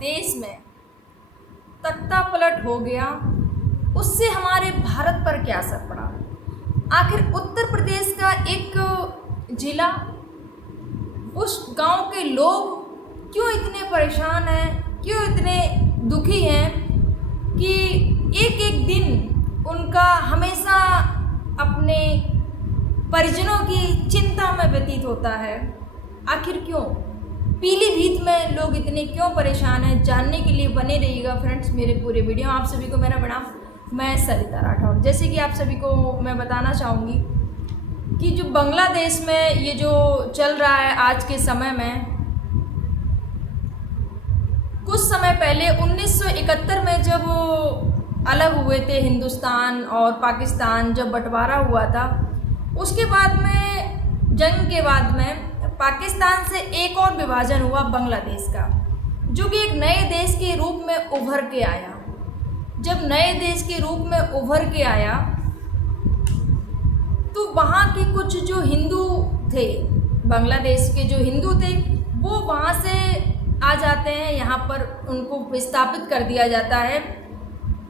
देश में तख्ता पलट हो गया, उससे हमारे भारत पर क्या असर पड़ा। आखिर उत्तर प्रदेश का एक ज़िला, उस गांव के लोग क्यों इतने परेशान हैं, क्यों इतने दुखी हैं कि एक एक दिन उनका हमेशा अपने परिजनों की चिंता में व्यतीत होता है। आखिर क्यों? पीलीभीत में लोग इतने क्यों परेशान हैं, जानने के लिए बने रहिएगा फ्रेंड्स मेरे पूरे वीडियो। आप सभी को मेरा प्रणाम, मैं सरिता राठौर। जैसे कि आप सभी को मैं बताना चाहूँगी कि जो बांग्लादेश में ये जो चल रहा है आज के समय में, कुछ समय पहले 1971 में जब अलग हुए थे हिंदुस्तान और पाकिस्तान, जब बंटवारा हुआ था, उसके बाद में जंग के बाद में पाकिस्तान से एक और विभाजन हुआ बांग्लादेश का, जो कि एक नए देश के रूप में उभर के आया। जब नए देश के रूप में उभर के आया तो वहाँ के कुछ जो हिंदू थे, बांग्लादेश के जो हिंदू थे, वो वहाँ से आ जाते हैं, यहाँ पर उनको विस्थापित कर दिया जाता है।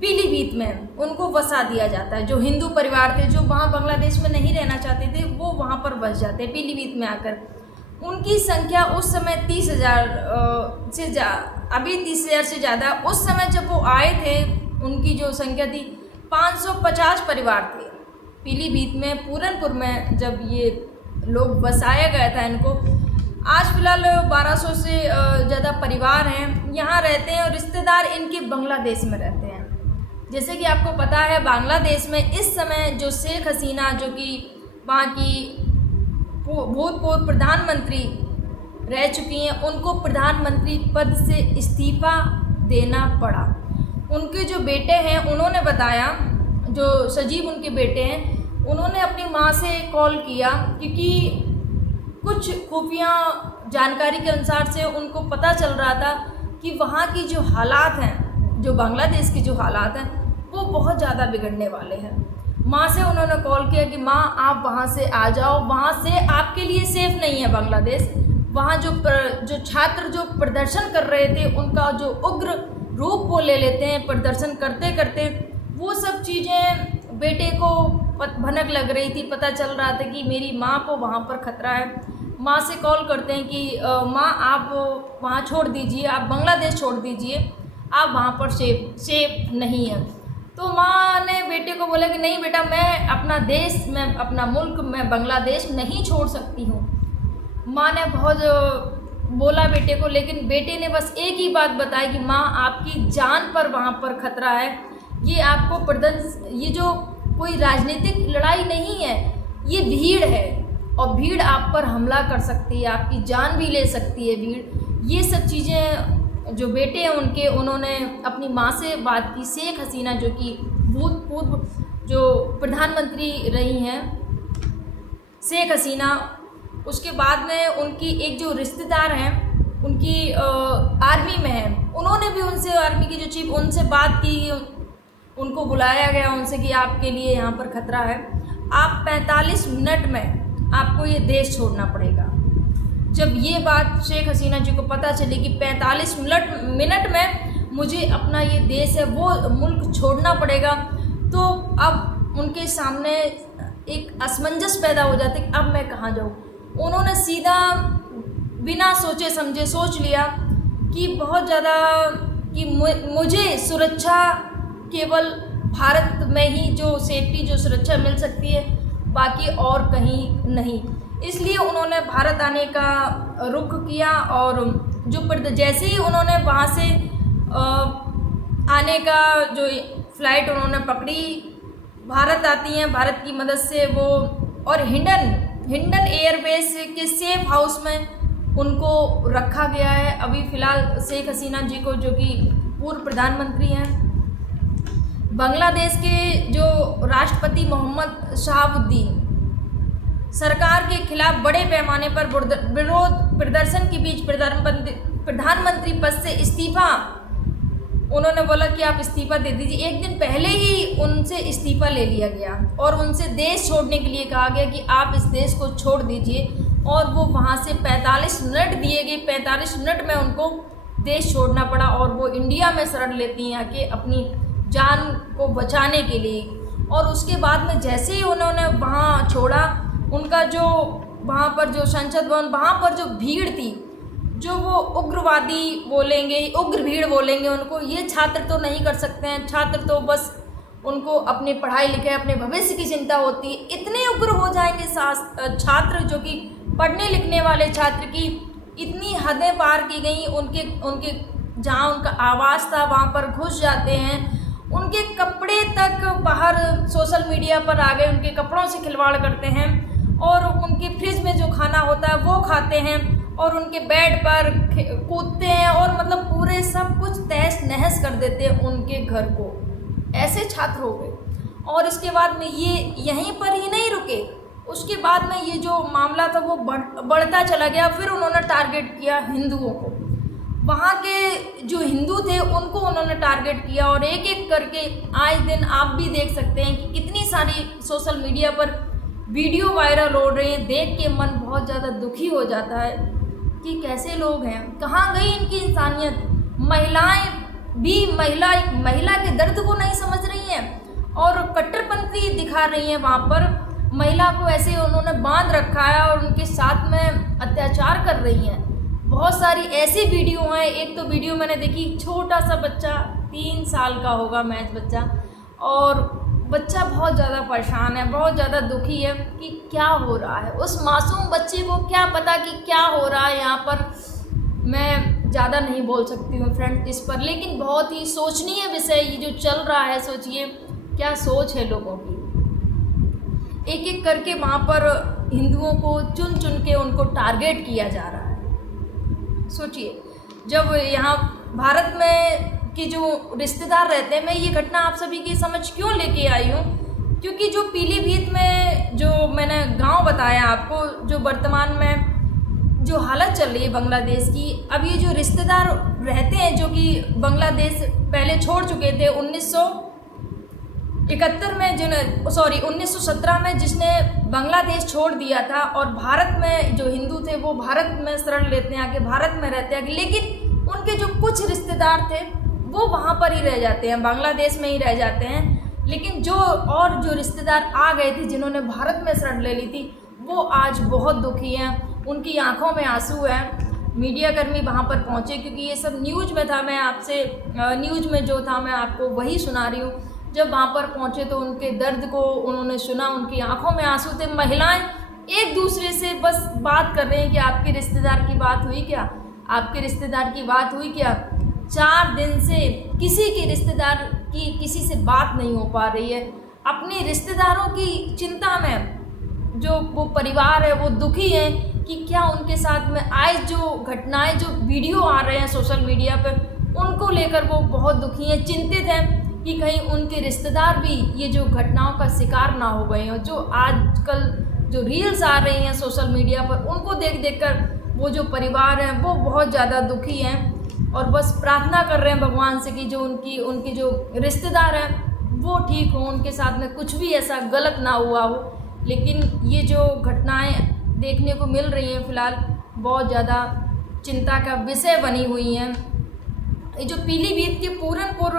पीलीभीत में उनको बसा दिया जाता है। जो हिंदू परिवार थे, जो वहाँ बांग्लादेश में नहीं रहना चाहते थे, वो वहाँ पर बस जाते हैं पीलीभीत में आकर। उनकी संख्या उस समय 30,000 से अभी 30,000 से ज़्यादा। उस समय जब वो आए थे, उनकी जो संख्या थी 550 परिवार थे पीलीभीत में, पूरनपुर में जब ये लोग बसाया गया था इनको। आज फिलहाल 1200 से ज़्यादा परिवार हैं, यहाँ रहते हैं और रिश्तेदार इनके बांग्लादेश में रहते हैं। जैसे कि आपको पता है, बांग्लादेश में इस समय जो शेख हसीना, जो कि वहाँ की भूतपूर्व प्रधानमंत्री रह चुकी हैं, उनको प्रधानमंत्री पद से इस्तीफ़ा देना पड़ा। उनके जो बेटे हैं, उन्होंने बताया, जो सजीव उनके बेटे हैं, उन्होंने अपनी माँ से कॉल किया, क्योंकि कुछ खुफिया जानकारी के अनुसार से उनको पता चल रहा था कि वहाँ की जो हालात हैं, जो बांग्लादेश के जो हालात हैं, वो बहुत ज़्यादा बिगड़ने वाले हैं। माँ से उन्होंने कॉल किया कि माँ आप वहाँ से आ जाओ, वहाँ से आपके लिए सेफ़ नहीं है बांग्लादेश। वहाँ जो छात्र जो प्रदर्शन कर रहे थे, उनका जो उग्र रूप वो ले लेते हैं प्रदर्शन करते करते। वो सब चीज़ें बेटे को भनक लग रही थी, पता चल रहा था कि मेरी माँ को वहाँ पर खतरा है। माँ से कॉल करते हैं कि माँ आप वहाँ छोड़ दीजिए, आप बांग्लादेश छोड़ दीजिए, आप वहाँ पर सेफ नहीं है। तो माँ ने बेटे को बोला कि नहीं बेटा, मैं अपना देश, मैं अपना मुल्क, मैं बांग्लादेश नहीं छोड़ सकती हूँ। माँ ने बहुत बोला बेटे को, लेकिन बेटे ने बस एक ही बात बताई कि माँ आपकी जान पर वहाँ पर खतरा है। ये आपको ये जो कोई राजनीतिक लड़ाई नहीं है, ये भीड़ है और भीड़ आप पर हमला कर सकती है, आपकी जान भी ले सकती है भीड़। ये सब चीज़ें जो बेटे हैं उनके, उन्होंने अपनी माँ से बात की। शेख हसीना, जो कि भूतपूर्व जो प्रधानमंत्री रही हैं, शेख हसीना, उसके बाद में उनकी एक जो रिश्तेदार हैं, उनकी आर्मी में हैं, उन्होंने भी उनसे, आर्मी की जो चीफ, उनसे बात की। उनको बुलाया गया उनसे कि आपके लिए यहाँ पर खतरा है, आप 45 मिनट में आपको ये देश छोड़ना पड़ेगा। जब ये बात शेख हसीना जी को पता चली कि 45 मिनट में मुझे अपना ये देश है वो मुल्क छोड़ना पड़ेगा, तो अब उनके सामने एक असमंजस पैदा हो जाती कि अब मैं कहाँ जाऊँ। उन्होंने सीधा बिना सोचे समझे सोच लिया कि बहुत ज़्यादा कि मुझे सुरक्षा केवल भारत में ही जो सेफ्टी, जो सुरक्षा मिल सकती है, बाकी और कहीं नहीं। इसलिए उन्होंने भारत आने का रुख किया और जैसे ही उन्होंने वहाँ से आने का जो फ़्लाइट उन्होंने पकड़ी, भारत आती हैं, भारत की मदद से वो, और हिंडन एयरबेस के सेफ हाउस में उनको रखा गया है अभी फ़िलहाल शेख हसीना जी को, जो कि पूर्व प्रधानमंत्री हैं। बांग्लादेश के जो राष्ट्रपति मोहम्मद शहाबुद्दीन सरकार के खिलाफ बड़े पैमाने पर विरोध प्रदर्शन के बीच प्रधानमंत्री पद से इस्तीफ़ा, उन्होंने बोला कि आप इस्तीफ़ा दे दीजिए। एक दिन पहले ही उनसे इस्तीफ़ा ले लिया गया और उनसे देश छोड़ने के लिए कहा गया कि आप इस देश को छोड़ दीजिए, और वो वहाँ से 45 मिनट दिए गए। 45 मिनट में उनको देश छोड़ना पड़ा और वो इंडिया में शरण लेती हैं कि अपनी जान को बचाने के लिए। और उसके बाद में जैसे ही उन्होंने वहाँ छोड़ा, उनका जो वहाँ पर जो संसद भवन, वहाँ पर जो भीड़ थी, जो वो उग्रवादी बोलेंगे, उग्र भीड़ बोलेंगे उनको, ये छात्र तो नहीं कर सकते हैं, छात्र तो बस उनको अपनी पढ़ाई लिखाई, अपने भविष्य की चिंता होती है। इतने उग्र हो जाएंगे छात्र, जो कि पढ़ने लिखने वाले छात्र की इतनी हदें पार की गई, उनके जहाँ उनका आवास था वहाँ पर घुस जाते हैं, उनके कपड़े तक बाहर सोशल मीडिया पर आ गए, उनके कपड़ों से खिलवाड़ करते हैं और उनके फ्रिज में जो खाना होता है वो खाते हैं और उनके बेड पर कूदते हैं और मतलब पूरे सब कुछ तहस नहस कर देते हैं उनके घर को। ऐसे छात्र हो गए। और इसके बाद में ये यहीं पर ही नहीं रुके, उसके बाद में ये जो मामला था वो बढ़ता चला गया। फिर उन्होंने टारगेट किया हिंदुओं को, वहाँ के जो हिंदू थे उनको उन्होंने टारगेट किया और एक एक करके आए दिन आप भी देख सकते हैं कि कितनी सारी सोशल मीडिया पर वीडियो वायरल हो रही हैं। देख के मन बहुत ज़्यादा दुखी हो जाता है कि कैसे लोग हैं, कहाँ गई इनकी इंसानियत। महिलाएं भी महिला के दर्द को नहीं समझ रही हैं और कट्टरपंथी दिखा रही हैं। वहाँ पर महिला को ऐसे उन्होंने बांध रखा है और उनके साथ में अत्याचार कर रही हैं। बहुत सारी ऐसी वीडियो हैं। एक तो वीडियो मैंने देखी, छोटा सा बच्चा 3 साल का होगा मैथ बच्चा, और बच्चा बहुत ज़्यादा परेशान है, बहुत ज़्यादा दुखी है कि क्या हो रहा है। उस मासूम बच्चे को क्या पता कि क्या हो रहा है यहाँ पर। मैं ज़्यादा नहीं बोल सकती हूँ फ्रेंड्स इस पर, लेकिन बहुत ही सोचनीय विषय ये जो चल रहा है। सोचिए क्या सोच है लोगों की। एक एक करके वहाँ पर हिंदुओं को चुन चुन के उनको टारगेट किया जा रहा है। सोचिए, जब यहाँ भारत में कि जो रिश्तेदार रहते हैं, मैं ये घटना आप सभी की समझ क्यों लेके आई हूँ, क्योंकि जो पीलीभीत में जो मैंने गांव बताया आपको, जो वर्तमान में जो हालत चल रही है बांग्लादेश की, अब ये जो रिश्तेदार रहते हैं जो कि बांग्लादेश पहले छोड़ चुके थे 1971 में, 1917 में जिसने बांग्लादेश छोड़ दिया था, और भारत में जो हिंदू थे वो भारत में शरण लेते हैं, आके भारत में रहते हैं, लेकिन उनके जो कुछ रिश्तेदार थे वो वहाँ पर ही रह जाते हैं, बांग्लादेश में ही रह जाते हैं। लेकिन जो रिश्तेदार आ गए थे जिन्होंने भारत में शरण ले ली थी, वो आज बहुत दुखी हैं, उनकी आंखों में आंसू हैं। मीडियाकर्मी वहाँ पर पहुँचे, क्योंकि ये सब न्यूज़ में था, मैं आपसे न्यूज़ में जो था मैं आपको वही सुना रही हूँ। जब वहाँ पर पहुँचे तो उनके दर्द को उन्होंने सुना, उनकी आंखों में आंसू थे। महिलाएं एक दूसरे से बस बात कर रही हैं कि आपके रिश्तेदार की बात हुई क्या, आपके रिश्तेदार की बात हुई क्या। 4 दिन से किसी के रिश्तेदार की किसी से बात नहीं हो पा रही है। अपने रिश्तेदारों की चिंता में जो वो परिवार है वो दुखी है कि क्या उनके साथ में आज जो घटनाएं, जो वीडियो आ रहे हैं सोशल मीडिया पर, उनको लेकर वो बहुत दुखी हैं, चिंतित हैं कि कहीं उनके रिश्तेदार भी ये जो घटनाओं का शिकार ना हो गए हों। जो आजकल जो रील्स आ रही हैं सोशल मीडिया पर, उनको देख देख कर वो जो परिवार हैं वो बहुत ज़्यादा दुखी हैं और बस प्रार्थना कर रहे हैं भगवान से कि जो उनकी जो रिश्तेदार हैं वो ठीक हों, उनके साथ में कुछ भी ऐसा गलत ना हुआ हो। लेकिन ये जो घटनाएं देखने को मिल रही हैं फ़िलहाल बहुत ज़्यादा चिंता का विषय बनी हुई हैं। ये जो पीलीभीत के पूरनपुर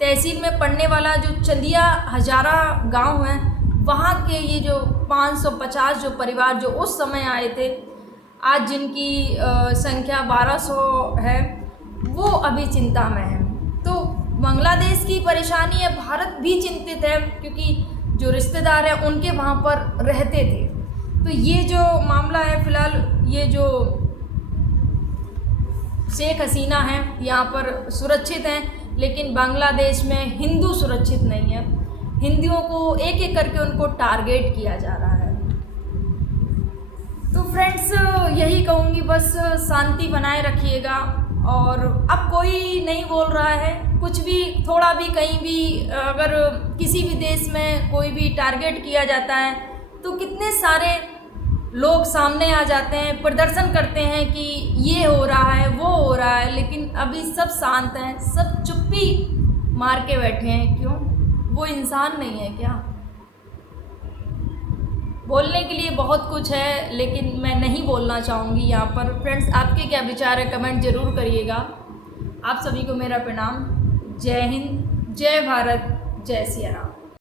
तहसील में पड़ने वाला जो चंदिया हजारा गांव है, वहाँ के ये जो 550 जो परिवार जो उस समय आए थे, आज जिनकी संख्या 1200 है, वो अभी चिंता में है। तो बांग्लादेश की परेशानी है, भारत भी चिंतित है, क्योंकि जो रिश्तेदार हैं उनके वहाँ पर रहते थे। तो ये जो मामला है फ़िलहाल, ये जो शेख हसीना हैं यहाँ पर सुरक्षित हैं, लेकिन बांग्लादेश में हिंदू सुरक्षित नहीं है। हिंदुओं को एक एक करके उनको टारगेट किया जा रहा है। तो फ्रेंड्स यही कहूँगी, बस शांति बनाए रखिएगा। और अब कोई नहीं बोल रहा है कुछ भी, थोड़ा भी कहीं भी अगर किसी भी देश में कोई भी टारगेट किया जाता है तो कितने सारे लोग सामने आ जाते हैं, प्रदर्शन करते हैं कि ये हो रहा है, वो हो रहा है। लेकिन अभी सब शांत हैं, सब चुप्पी मार के बैठे हैं। क्यों? वो इंसान नहीं है क्या? बोलने के लिए बहुत कुछ है, लेकिन मैं नहीं बोलना चाहूँगी यहाँ पर। फ्रेंड्स आपके क्या विचार है कमेंट ज़रूर करिएगा। आप सभी को मेरा प्रणाम। जय हिंद, जय भारत, जय सिया राम।